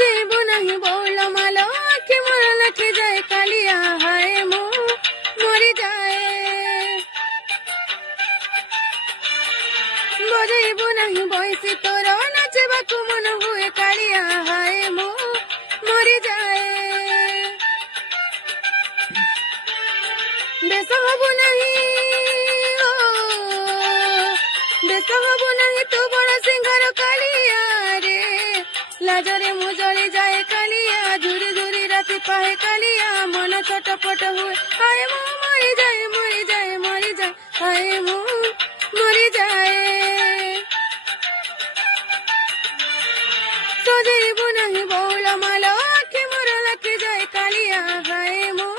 ସଜେଇବୁ ନାହିଁ ବଉଳ ମାଲ ଆଖି ମୋର ଲାଖି ଯାଏ କାଳିଆ ହାଏ ମୁଁ ମରିଯାଏ ବଜେଇବୁ ନାହିଁ ବଇସି ତୋର ନାଚିବାକୁ ମନ ହୁଏ କାଳିଆ ହାଏ ମୁଁ ମରିଯାଏ ବେଶ ହବୁ ନାହିଁ ବେଶ ହବୁ ନାହିଁ ତୁ ବଡ଼ ସିଂହର କାଳିଆ ରେ ଲାଜରେ ମୁଁ ଜଳି ଯାଏ କାଳିଆ ଝୁରି ଝୁରି ରାତି ପାଏ କାଳିଆ ମନ ଛଟପଟ ହୁଏ ହାଏ ମୁଁ ମରିଯାଏ ମରିଯାଏ ମରିଯାଏ ହାଏ ମୁଁ ମରିଯାଏ ସଜେଇବୁ ନାହିଁ ବଉଳ ମାଲ ଆଖି ମୋର ଲାଖି ଯାଏ କାଳିଆ ହାଏ ମୁଁ